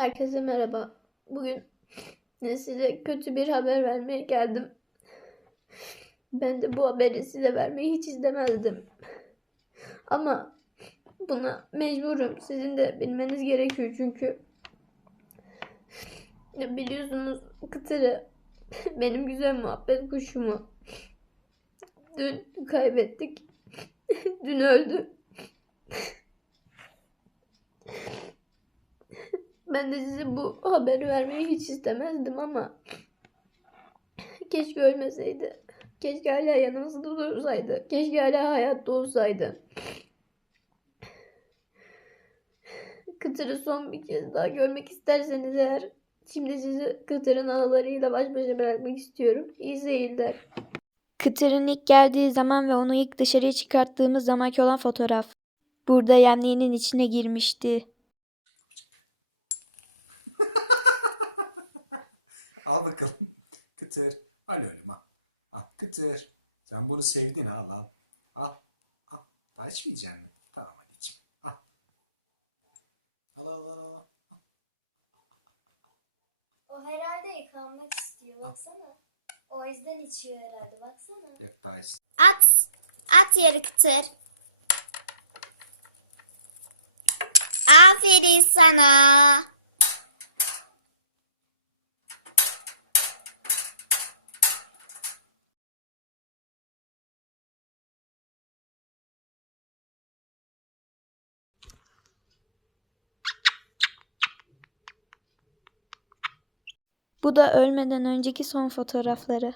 Herkese merhaba. Bugün size kötü bir haber vermeye geldim. Ben de bu haberi size vermeyi hiç istemezdim. Ama buna mecburum. Sizin de bilmeniz gerekiyor çünkü biliyorsunuz Kıtır'ı benim güzel muhabbet kuşumu dün kaybettik. dün öldü. Ben de size bu haberi vermeyi hiç istemezdim ama keşke ölmeseydi. Keşke hala yanımızda dursaydı. Keşke hala hayatta olsaydı. Kıtır'ı son bir kez daha görmek isterseniz eğer şimdi sizi Kıtır'ın ağlarıyla baş başa bırakmak istiyorum. İyi seyirler. Kıtır'ın ilk geldiği zaman ve onu ilk dışarıya çıkarttığımız zamanki olan fotoğraf. Burada yemliğinin içine girmişti. Bakalım. Kıtır. Al oğlum al. Al kıtır. Sen bunu sevdin al al. Al. Al. Daha içmeyecek misin? Tamam hadi iç. Al. Al al al. al. O herhalde yıkanmak istiyor baksana. O yüzden içiyor herhalde baksana. Yok daha iç. At. At yarı kıtır. Aferin sana. Bu da ölmeden önceki son fotoğrafları.